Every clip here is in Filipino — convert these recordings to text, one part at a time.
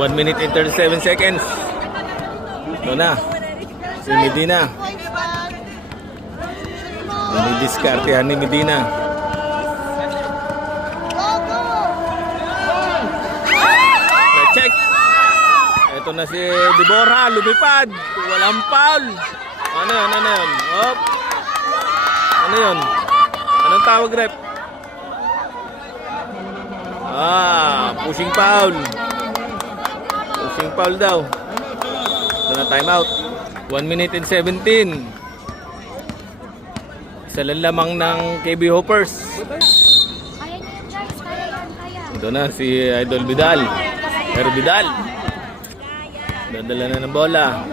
1 minute and 37 seconds. Ito na. Si Medina. Dinidiskartehan ni Medina. Na-check. Ito na si Deborah. Lumipad. Walang foul. Ano yun? Ano yun? Hop. Ano yun? Anong tawag, rep? Pushing foul. Pushing foul daw. Ito na timeout. 1 minute and 17. Isa lang lamang ng KB Hoppers. Kaya niyo yan, guys. Kaya yan, kaya. Ito na si Idol Vidal. Vidal. Dadala na ng bola.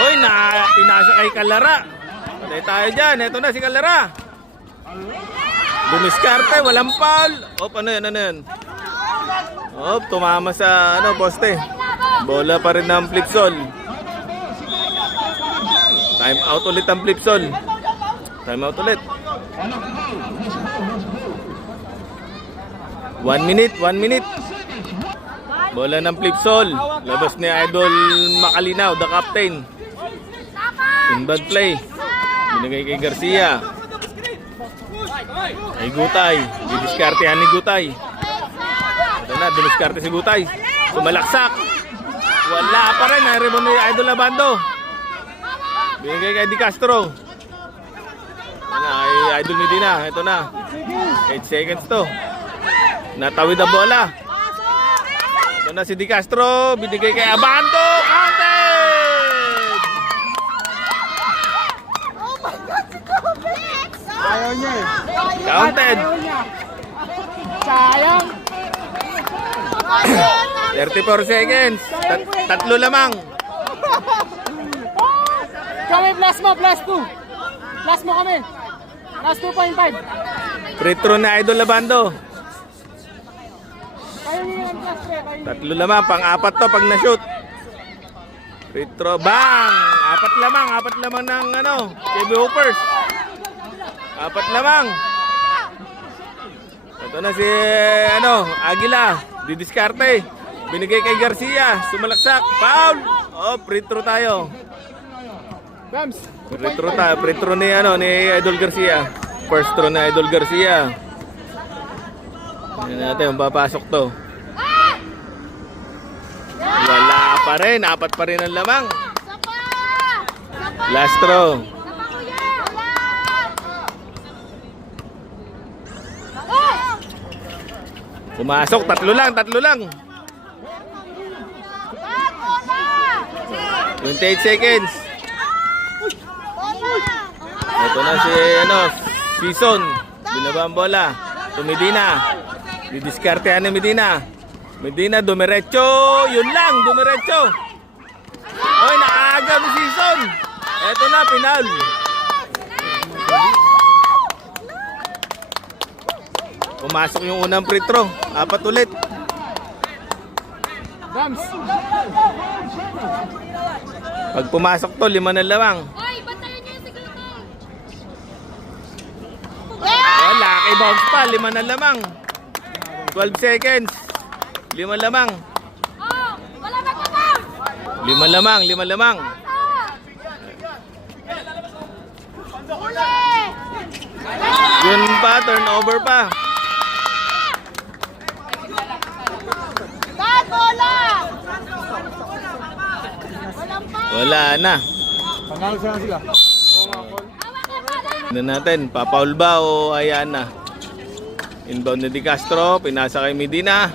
Uy, pinasa kay Kalara. Patay tayo dyan. Ito na si Kalara. Dumiskarte, walang foul. Op, ano yan, ano yan? Op, tumama sa poste. Bola pa rin ng Flipsol. Time out ulit ang Flipsol. Time out ulit. 1 minute, 1 minute. Bola ng Flipsol. Labas ni Idol Makalinaw, the captain. Inbound play. Binigay kay Garcia. Ay Gutay. Didiskartehan ni Gutay. Ito na, diniskarte si Gutay. Sumalaksak. Wala pa rin. Nairibon ni Idol Labando. Binigay kay Di Castro. Ay Idol Medina. Ito na. 8 seconds to. Natawid ang bola. Ito na si Di Castro. Binigay kay Abando. Counted! Oh my God, si Kobe! Ayaw niya eh. Counted. Sayang. 34 seconds. Tatlo lamang. Kami plus mo, plus 2. Plus mo kami. Plus 2.5. Free throw na Idol Labando. Ayaw niya ng plus 3. Tatlo lamang. Pang-apat to pag na-shoot. Free throw. Bang! Apat lamang ng KB Hoopers. Apat lamang. Ito na si Aguila. Didiskarte. Binigay kay Garcia. Sumalaksak. Foul. Oh, free throw tayo. Bams. Free throw tayo. Free throw ni Idol Garcia. First throw na Idol Garcia. Tingnan natin kung papasok to. Wala pa rin. Apat pa rin ang lamang. Last throw. Pumasok. Tatlo lang. 28 seconds. Ito na si Season. Binaba ang bola. To Medina. Didiskartehan ni Medina. Medina dumiretso. Yun lang, dumiretso. Oy, naaga ni Season. Ito na, pinal. Pumasok yung unang free throw. Apat ulit. Bams. Pag pumasok to, 5 na lamang. Ay, bantayan niyo yung siguro. Wala, kay bounce pa, 5 na lamang. 12 seconds. 5 lamang. Oh, wala na ka ba? 5 lamang. Yun pa, turnover pa. Bad bola! Walang pa! Wala na. Panalo sila. Tignan natin, papaul ba o hayaan na? Inbound ni Di Castro, pinasa kay Medina.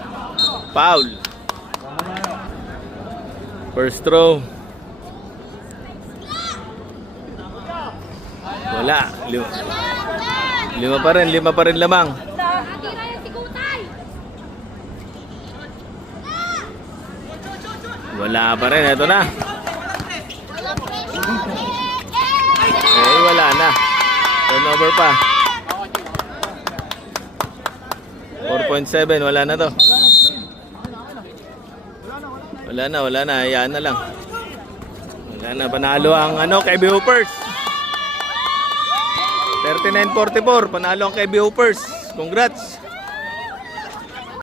Foul. First throw. Wala. 5 pa rin lamang. Natira yan si Gutay! Wala pa rin, ito na. Walang pressure! Eh, wala na. Turnover pa. 4.7, wala na to. Wala na, hayaan na lang. Wala na, panalo ang KB Hoopers. 39-44, panalo ang KB Hoopers. Congrats.